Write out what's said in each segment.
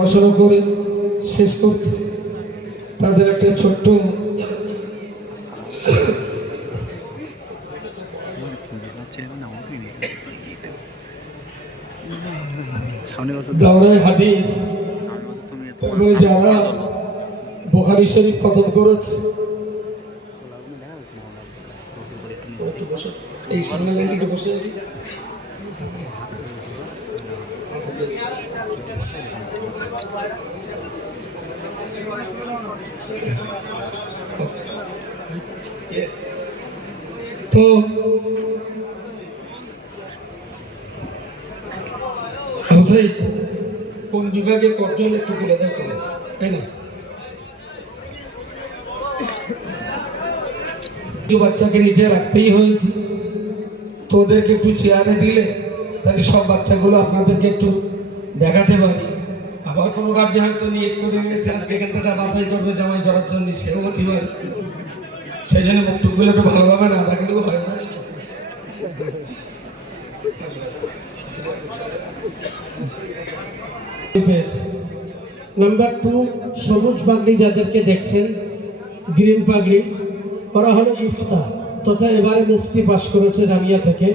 পড়াশোনা করে শেষ করছে, তাদের একটা ছোট্ট দাওরায়ে হাদিস তারপরে যারা বুখারী শরীফ খতম করেছে, এই সামনে লাইনটিকে বসে তো কোন বিভাগে কজন একটু বলে দেখো, তাই না? বাচ্চাকে নিচে রাখতেই হয়েছে, তো ওদেরকে একটু চেয়ারে দিলে তাহলে সব বাচ্চাগুলো আপনাদেরকে একটু দেখাতে পারি। আবার কোনো গার্জেন হয়তো নিয়োগ করে গেছে আজকে এখান থেকে বাছাই করবে জামাই করার জন্য, সেও হতে পারে। সেই জন্য বক্তব্যগুলো একটু ভালোভাবে না দেখালেও হয় না। নাম্বার 2, সবুজ পাগড়ি যাদেরকে দেখছেন, গ্রিন পাগড়ি, ওরা হলো ইফতা তথা এবারে মুফতি পাশ করেছে জামিয়া থেকে,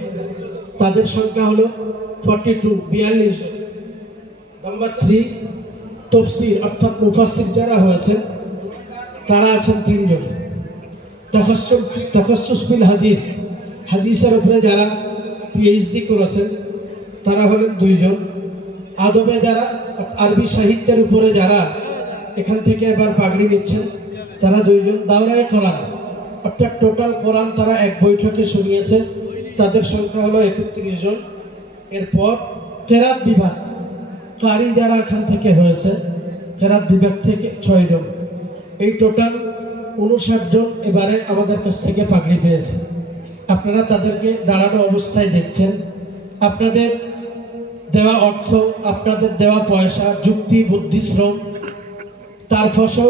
তাদের সংখ্যা হলো 42 জন। নাম্বার 3, তফসির অর্থাৎ মুফাসসির যারা হয়েছেন তারা আছেন 3 জন। তাফাসসুস বিল হাদিস, হাদিসের উপরে যারা পিএইচডি করেছেন তারা হলেন 2 জন। আদবে যারা আরবি সাহিত্যের উপরে যারা এখান থেকে এবার পাগড়ি নিচ্ছেন তারা 2 জন। দাওরায়ে কোরআন অর্থাৎ টোটাল কোরআন তারা এক বৈঠকে শুনিয়েছে, তাদের সংখ্যা হলো 31 জন। এরপর কেরাত বিভাগ, কারি যারা এখান থেকে হয়েছে কেরাত বিভাগ থেকে 6 জন। এই টোটাল 59 জন এবারে আমাদের কাছ থেকে পাগড়ি পেয়েছে। আপনারা তাদেরকে দাঁড়ানো অবস্থায় দেখছেন। আপনাদের দেওয়া অর্থ, আপনাদের দেওয়া পয়সা, যুক্তি, বুদ্ধি, শ্রম, তার ফসল